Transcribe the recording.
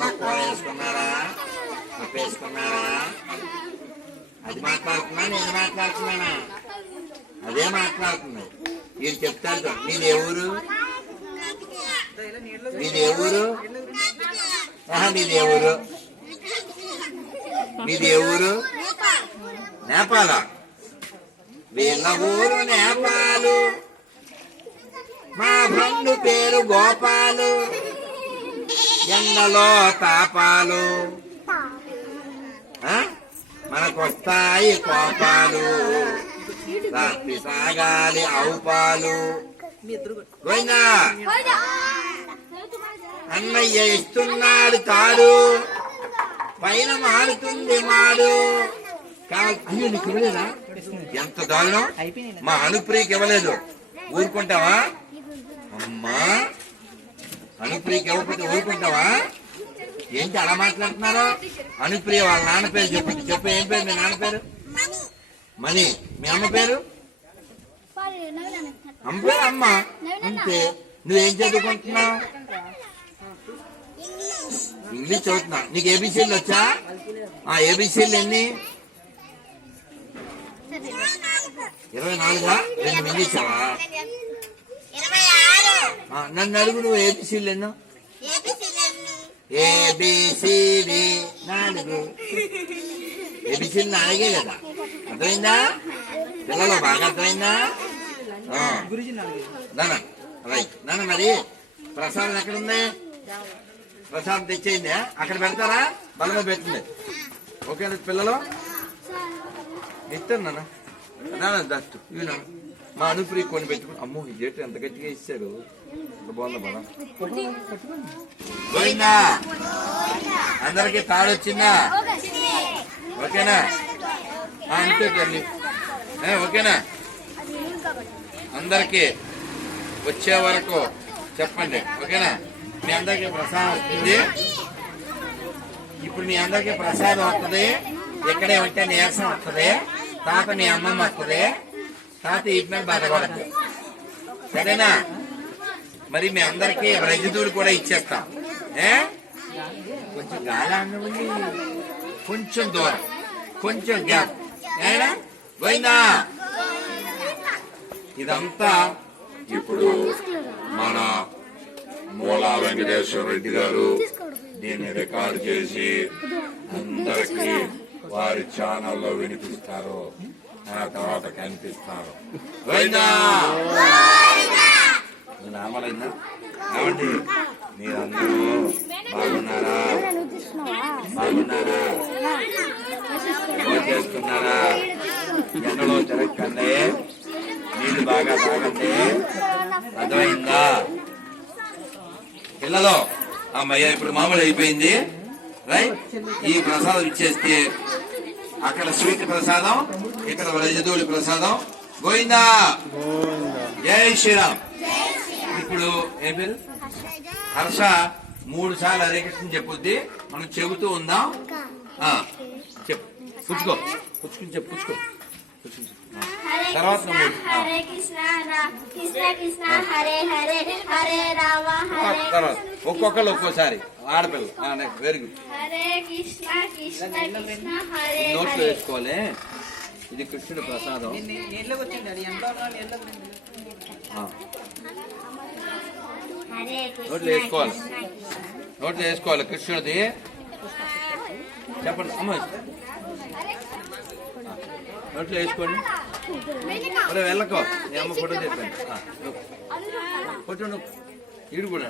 అన్నంలో కూర వేసుకున్నారా, పప్పు వేసుకున్నారా? అది మాట్లాడుతున్నా, నేను మాట్లాడుతున్నానా? అదే మాట్లాడుతుంది. మీరు చెప్తారు మీది ఏ ఊరు, మీది ఏ ఊరు, మీది ఏ ఊరు, మీది ఏ ఊరు? నేపాల. వీళ్ళ ఊరు నేపాలు, మా బంధు పేరు గోపాలు. ఎండలో తాపాలు మనకొస్తాయి కోపాలు, రాత్రి సాగాలి అవుపాలు. పోయినా అన్నయ్య ఇస్తున్నాడు తాడు, పైన మారుతుంది మాడు. అయ్యో నీకు ఇవ్వలేదా? ఎంత దారుణం! మా అనుప్రియకి ఇవ్వలేదు, ఊరుకుంటావా? అమ్మా అనుప్రియకి ఇవ్వకపోతే ఊరుకుంటావా? ఏంటి అలా మాట్లాడుతున్నారు? అనుప్రియ వాళ్ళ నాన్న పేరు చెప్పండి. చెప్పు, ఏం పేరు మీ నాన్న పేరు? మణి. మీ అమ్మ పేరు? అమ్మ పేరు అమ్మ. అంతే. నువ్వేం చదువుకుంటున్నావు? ఇంగ్లీష్ చదువుతున్నా. నీకు ఏబిసిలు వచ్చా? ఏబిసిలు ఎన్ని? 24. రెండు మింగిచ్చావా? నన్ను అడుగు, నువ్వు ఏబిసిలు ఎన్నో? ఏబిసిడి 4. ఏబిసిలు 4 కదా. అర్థమైందా పిల్లలు? బాగా అర్థమైందా? నాన్న మరి ప్రసాదం ఎక్కడుంది? ప్రసాదం తెచ్చేయండి. అక్కడ పెడతారా? బలమే పెట్టండి. ఓకే పిల్లలు? ఇస్తాను నాన్న దట్టు ఇవి నాన్న. మా అనుప్రియ కొని పెట్టుకుని. అమ్మో ఈ జట్టు ఎంత గట్టిగా ఇచ్చారు. బాగుందా బలం? పోయిందా? అందరికి తాడొచ్చిందా? ఓకేనా? అంతే తల్లి. ఓకేనా? అందరికి వచ్చే వరకు చెప్పండి. ఓకేనా? మీ అందరికి ప్రసాదం వస్తుంది. ఇప్పుడు మీ అందరికి ప్రసాదం వస్తుంది. ఇక్కడే ఉంటే నీరసం వస్తుంది. తాత మీ అమ్మమ్మ వస్తుంది. తాత ఇంటి మీద బాధపడద్దు. సరేనా? మరి మీ అందరికి రజదూడు కూడా ఇచ్చేస్తాం. కొంచెం గాలి అన్నది, కొంచెం దూరం, కొంచెం గ్యాప్. పోయిందా? ఇదంతా ఇప్పుడు మన మూలా వెంకటేశ్వర రెడ్డి గారు దీన్ని రికార్డు చేసి అందరికి వారి ఛానల్లో వినిపిస్తారు. ఆ తర్వాత కనిపిస్తారు. పోయిందా? నామలైందా? ఏమండి మీరందరూ బాగున్నారా? బాగున్నారా? చేస్తున్నారా? ఎండలో తిరగకండి, నీళ్ళు బాగా తాగండి. అర్థమైందా పిల్లలు? అమ్మయ్య ఇప్పుడు మామూలు అయిపోయింది. రైట్. ఈ ప్రసాదం ఇచ్చేస్తే అక్కడ స్వీట్ ప్రసాదం, ఇక్కడ రజదూళి ప్రసాదం. గోవిందా. జై శ్రీరామ్. ఇప్పుడు ఏం పేరు? హర్ష 3 సార్లు హరే కృష్ణ చెప్పుద్ది. మనం చెబుతూ ఉందాం. చెప్పు, పుచ్చుకో, పుచ్చుకుని చెప్పు, పుచ్చుకో. తర్వాత తర్వాత ఒక్కొక్కరు ఒక్కోసారి. ఆడపిల్ల వెరీ గుడ్. నోట్లో వేసుకోవాలి. ఇది కృష్ణుడి ప్రసాదం. నోట్లో వేసుకోవాలి, నోట్లో వేసుకోవాలి కృష్ణుడిది. చెప్పండి అమ్మ, నోట్లో వేసుకోండి. వెళ్ళకో, నీ అమ్మ ఫోటో చెప్పండి. ఫోటో ఇడు కూడా